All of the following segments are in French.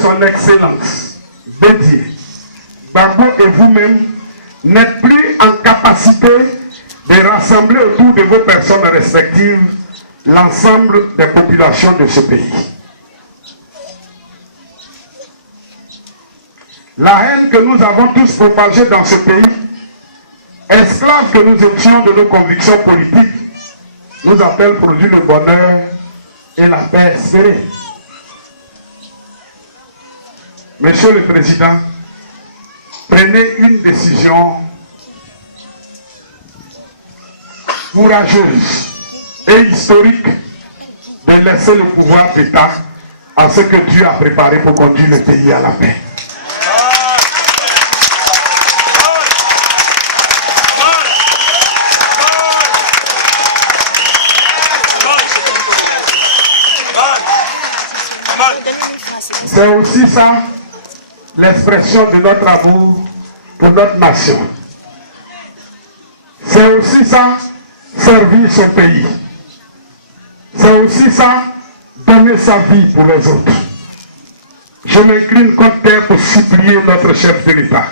Son Excellence, Bédié, Gbagbo et vous-même n'êtes plus en capacité de rassembler autour de vos personnes respectives l'ensemble des populations de ce pays. La haine que nous avons tous propagée dans ce pays, esclaves que nous étions de nos convictions politiques, nous a-t-elle produit le bonheur et la paix espérée? Monsieur le Président, prenez une décision courageuse et historique de laisser le pouvoir d'État à ce que Dieu a préparé pour conduire le pays à la paix. C'est aussi ça l'expression de notre amour pour notre nation. C'est aussi ça, servir son pays. C'est aussi ça, donner sa vie pour les autres. Je m'incline contre terre pour supplier notre chef de l'État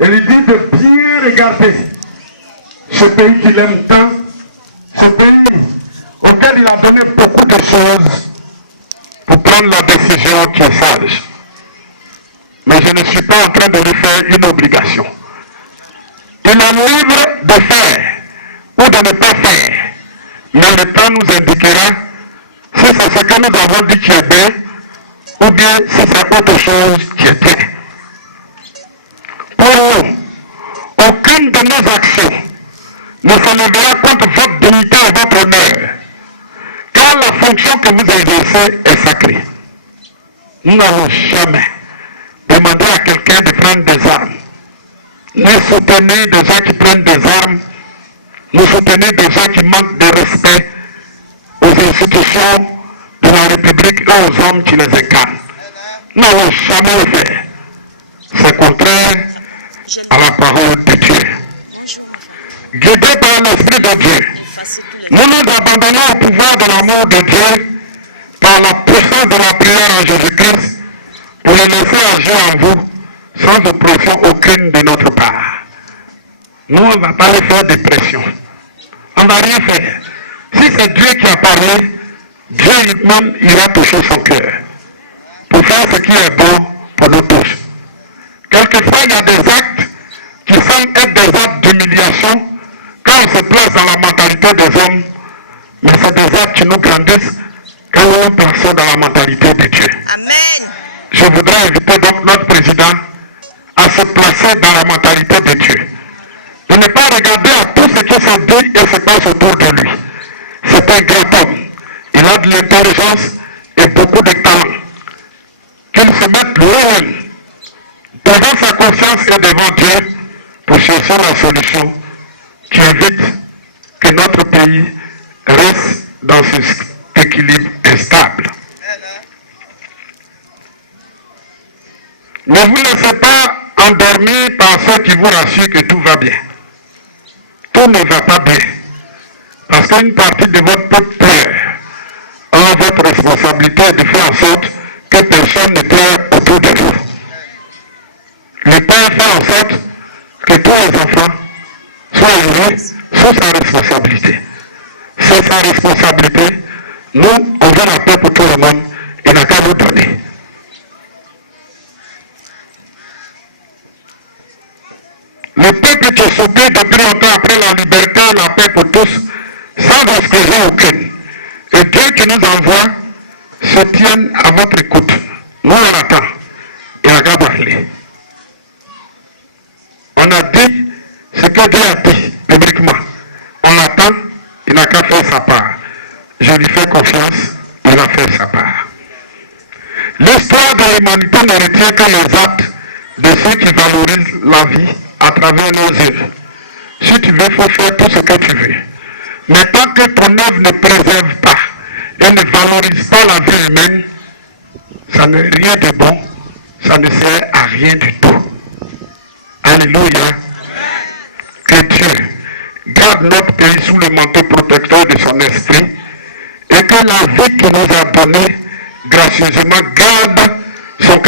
et lui dire de bien regarder ce pays qu'il aime tant, ce pays auquel il a donné beaucoup de choses pour prendre la décision qui est sage. Mais je ne suis pas en train de lui faire une obligation. Il est libre de faire ou de ne pas faire. Mais le temps nous indiquera si c'est ce que nous avons dit qui est bien ou bien si c'est autre chose qui est bien. Pour nous, aucune de nos actions ne s'enlèvera contre votre dignité et votre honneur, car la fonction que vous exercez est sacrée. Nous n'allons jamais demander à quelqu'un de prendre des armes. Nous soutenons des gens qui prennent des armes. Nous soutenons des gens qui manquent de respect aux institutions de la République et aux hommes qui les incarnent. Nous n'allons jamais le faire. C'est contraire à la parole de Dieu. Guidés par l'Esprit de Dieu, nous nous abandonnons au pouvoir de l'amour de Dieu par la puissance de la prière en Jésus-Christ pour le laisser agir en vous sans oppression aucune de notre part. Nous, on ne va pas lui faire de pression. On ne va rien faire. Si c'est Dieu qui a parlé, Dieu lui-même ira toucher son cœur pour faire ce qui est bon pour nous tous. Quelquefois, il y a des actes qui semblent être des actes d'humiliation quand on se place dans la mentalité des hommes, mais c'est des actes qui nous grandissent quand on personne dans la mentalité de Dieu. Amen. Je voudrais inviter donc notre président à se placer dans la mentalité de Dieu. De ne pas regarder à tout ce qui se dit et se passe autour de lui. C'est un grand homme. Il a de l'intelligence et beaucoup de talent. Qu'il se mette lui-même devant sa conscience et devant Dieu pour chercher la solution qui évite que notre pays reste dans cet équilibre instable. Ne vous laissez pas endormir par ceux qui vous rassurent que tout va bien. Tout ne va pas bien. Parce qu'une partie de votre peuple pleure. Or, votre responsabilité est de faire en sorte que personne ne pleure autour de vous. Le Père fait en sorte que tous les enfants soient heureux sous sa responsabilité. C'est sa responsabilité. Nous, on veut la paix pour tout le monde. Il n'a qu'à nous donner. Le peuple qui est sauté depuis longtemps après la liberté et la paix pour tous, sans exclusion aucune. Et Dieu qui nous envoie se tienne à votre écoute. Nous on attend. Et on va parler. On a dit ce que Dieu a dit publiquement. On attend, il n'a qu'à faire sa part. Je lui fais confiance, il a fait sa part. L'histoire de l'humanité ne retient que les actes de ceux qui valorisent la vie à travers nos œuvres. Si tu veux, il faut faire tout ce que tu veux. Mais tant que ton œuvre ne préserve pas et ne valorise pas la vie humaine, ça n'est rien de bon, ça ne sert à rien du tout. Alléluia. Que Dieu garde notre pays sous le manteau protecteur de son esprit et que la vie qu'il nous a donnée gracieusement garde son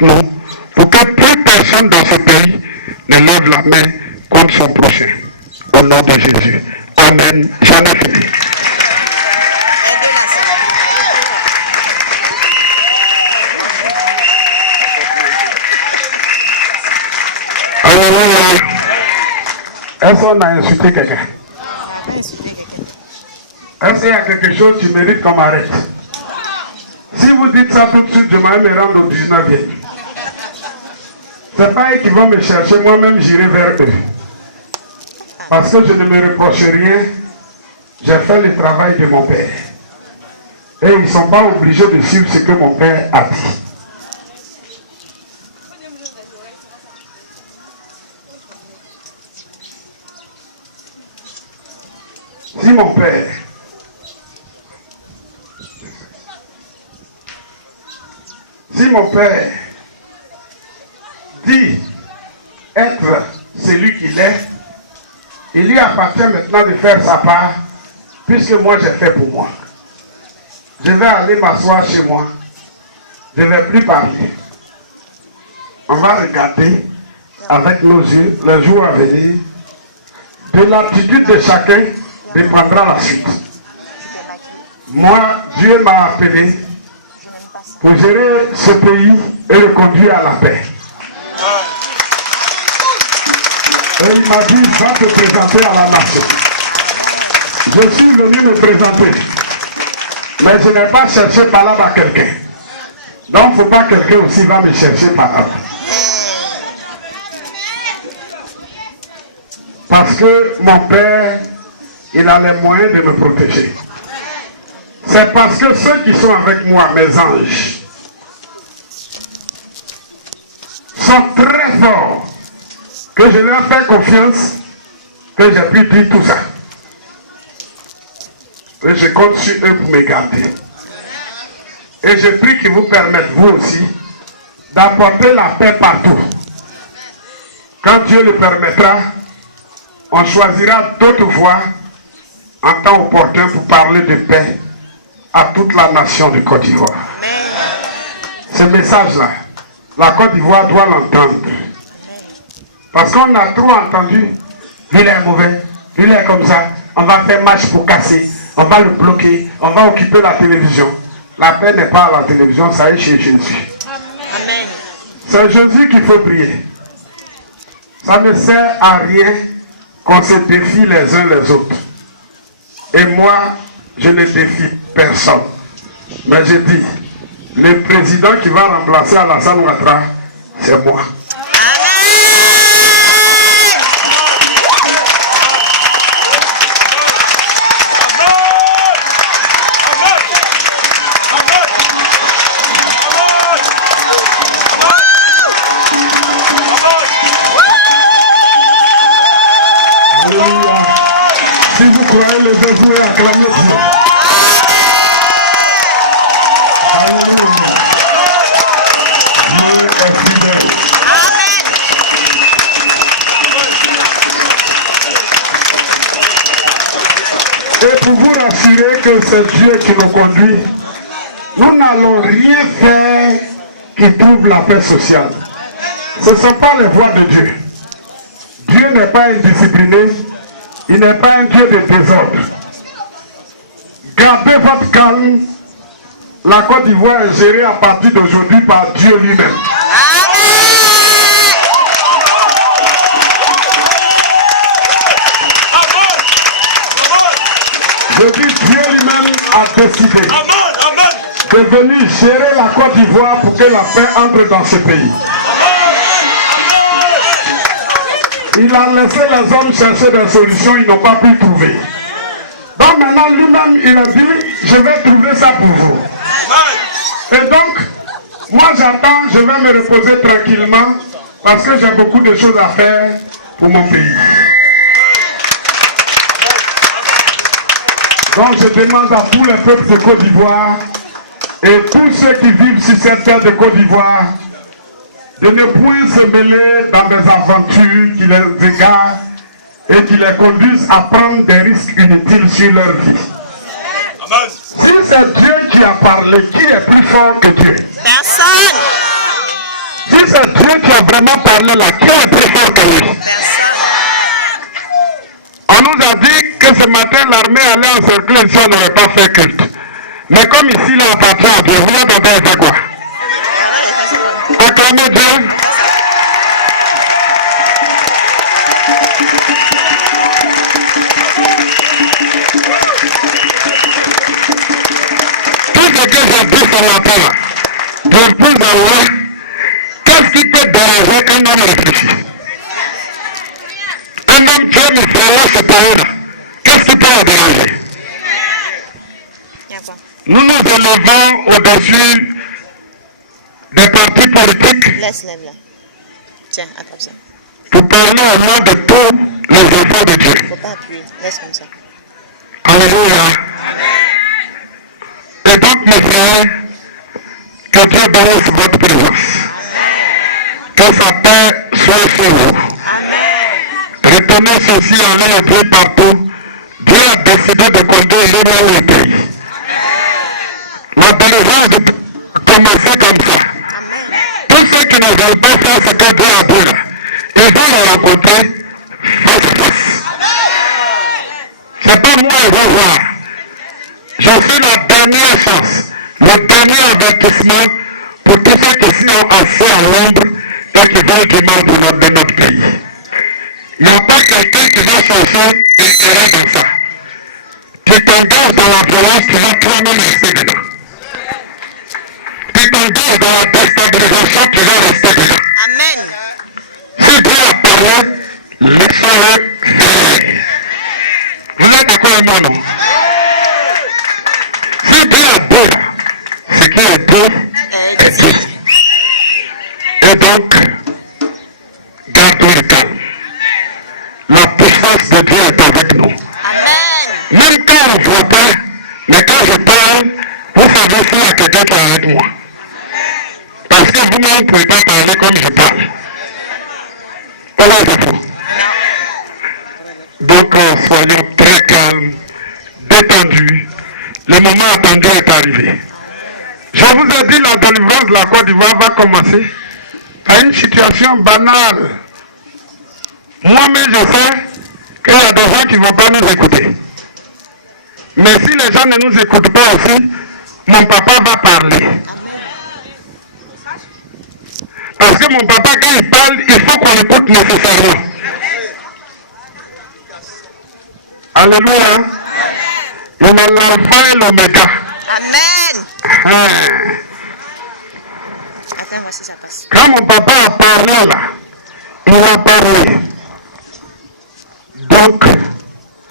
entre nous pour que plus personne dans ce pays ne lève la main contre son prochain. Au nom de Jésus. Amen. J'en ai fini. Alléluia. Est-ce qu'on a insulté quelqu'un? Est-ce qu'il y a quelque chose qui mérite qu'on m'arrête? Si vous dites ça tout de suite, je vais me rendre au 19e. Ce n'est pas eux qui vont me chercher, moi-même j'irai vers eux. Parce que je ne me reproche rien, j'ai fait le travail de mon père. Et ils ne sont pas obligés de suivre ce que mon père a dit. Si mon père dit être celui qu'il est, il lui appartient maintenant de faire sa part, puisque moi j'ai fait pour moi. Je vais aller m'asseoir chez moi, je ne vais plus parler. On va regarder avec nos yeux le jour à venir. De l'attitude de chacun dépendra la suite. Moi, Dieu m'a appelé pour gérer ce pays et le conduire à la paix. Et il m'a dit, va te présenter à la nation. Je suis venu me présenter. Mais je n'ai pas cherché par là-bas quelqu'un. Donc il ne faut pas que quelqu'un aussi va me chercher par là. Parce que mon père, il a les moyens de me protéger. C'est parce que ceux qui sont avec moi, mes anges, sont très forts, que je leur fais confiance, que j'ai pu dire tout ça. Et je compte sur eux pour me garder. Et je prie qu'ils vous permettent, vous aussi, d'apporter la paix partout. Quand Dieu le permettra, on choisira d'autres voies en temps opportun pour parler de paix à toute la nation de Côte d'Ivoire. Ce message-là, la Côte d'Ivoire doit l'entendre. Parce qu'on a trop entendu, lui il est mauvais, lui il est comme ça, on va faire marche pour casser, on va le bloquer, on va occuper la télévision. La paix n'est pas à la télévision, ça est chez Jésus. Amen. C'est Jésus qu'il faut prier. Ça ne sert à rien qu'on se défie les uns les autres. Et moi, je ne défie personne. Mais je dis, le président qui va remplacer Alassane Ouattara, c'est moi. Si vous croyez les deux acclamez Dieu. Dieu est fidèle. Et pour vous rassurer que c'est Dieu qui nous conduit, nous n'allons rien faire qui trouve la paix sociale. Ce ne sont pas les voies de Dieu. Dieu n'est pas indiscipliné. Il n'est pas un Dieu de désordre. Gardez votre calme. La Côte d'Ivoire est gérée à partir d'aujourd'hui par Dieu lui-même. Je dis Dieu lui-même a décidé de venir gérer la Côte d'Ivoire pour que la paix entre dans ce pays. Il a laissé les hommes chercher des solutions, ils n'ont pas pu trouver. Donc maintenant lui-même, il a dit, je vais trouver ça pour vous. Et donc, moi j'attends, je vais me reposer tranquillement, parce que j'ai beaucoup de choses à faire pour mon pays. Donc je demande à tous les peuples de Côte d'Ivoire, et tous ceux qui vivent sur cette terre de Côte d'Ivoire, de ne point se mêler dans des aventures qui les égarent et qui les conduisent à prendre des risques inutiles sur leur vie. Amen. Si c'est Dieu qui a parlé, qui est plus fort que Dieu? Personne. c'est Dieu qui a vraiment parlé là, qui est plus fort que lui? On nous a dit que ce matin, l'armée allait encercler si on n'aurait pas fait culte. Mais comme ici, là, appartient à Dieu, vous entendez fait quoi? Acclamez Dieu. Tout ce que j'ai dit ce matin, là, je peux avoir, qu'est-ce qui peut déranger qu'un homme réfléchit? Un homme qui aime Israël, c'est pas eux. Qu'est-ce qui peut en déranger? Nous nous élevons au-dessus des partis politiques. Laisse-les là. Tiens, attrape ça. Pour parler au nom de tous les enfants de Dieu. Faut pas appuyer, laisse comme ça. Alléluia. Et donc, mes frères, que Dieu bénisse votre présence. Que sa paix soit sur vous. Retenez ceci en l'air et Dieu partout. Dieu a décidé de conduire Israël le pays. La délivrance de commencer comme ça. Tous ceux qui ne veulent pas faire ce que Dieu a dit, ils vont le rencontrer face à face. C'est pas moi qui vais voir. Je suis la dernière chance, le dernier avertissement pour tous ceux qui sont assis à l'ombre et qui veulent du mal de notre pays. Il n'y a pas quelqu'un qui va chercher intérêt dans ça. Tu t'engages dans la violence, tu vas toi-même rester dedans. Tu t'engages dans la déstabilisation, tu vas rester dedans. Amen. Si Dieu a parlé, laissez-le faire. Vous êtes d'accord avec moi, non? Si Dieu a dit, ce qui est dit, est dit. Et donc, gardons le calme. La puissance de Dieu est avec nous. Amen. Même quand on ne voit pas, mais quand je parle, vous savez s'il y a quelqu'un qui est avec moi. Parce que vous-même ne pouvez pas parler comme je parle. Voilà, c'est faux. Donc, soyons très calmes, détendus. Le moment attendu est arrivé. Je vous ai dit, la délivrance de la Côte d'Ivoire va commencer à une situation banale. Moi-même, je sais qu'il y a des gens qui ne vont pas nous écouter. Mais si les gens ne nous écoutent pas aussi, mon papa va parler. Parce que mon papa, quand il parle, il faut qu'on écoute nécessairement. Alléluia. Il est l'alpha et l'oméga. Amen. Attends, voici ça passe. Quand mon papa a parlé là, il a parlé. Donc,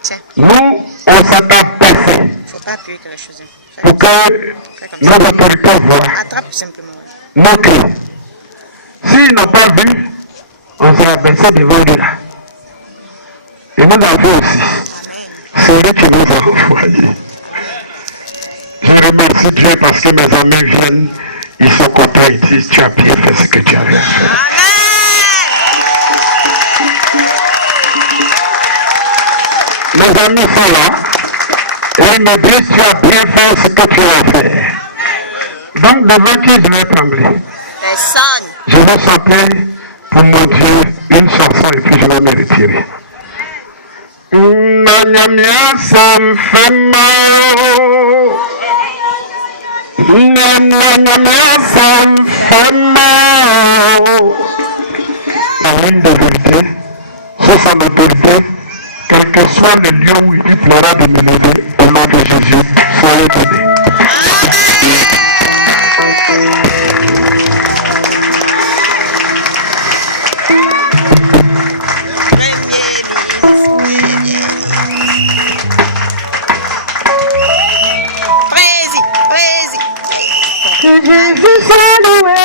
Tiens. nous, on s'est abaissé Faut pas appuyer quelque chose. pour que nos autorités voient Attrape simplement. nos cris. S'ils n'ont pas vu, on s'est abaissé devant lui là. Et vous l'avez aussi. C'est lui qui nous a envoyés. Je remercie Dieu parce que mes amis viennent, ils sont contents, ils disent tu as bien fait ce que tu avais à faire. Mes amis sont là et ils me disent tu as bien fait ce que tu as fait. Donc devant qui je vais trembler? Personne. Je vais chanter pour mon Dieu une chanson et puis je vais me retirer. Nanyamia sam fema. Nanyamia sam fema. Une de vérité, c'est son autorité, quel que soit le lieu où il plaira de me lever, au nom de Jésus, soyez bénis. Précis. Que Jésus soit loué.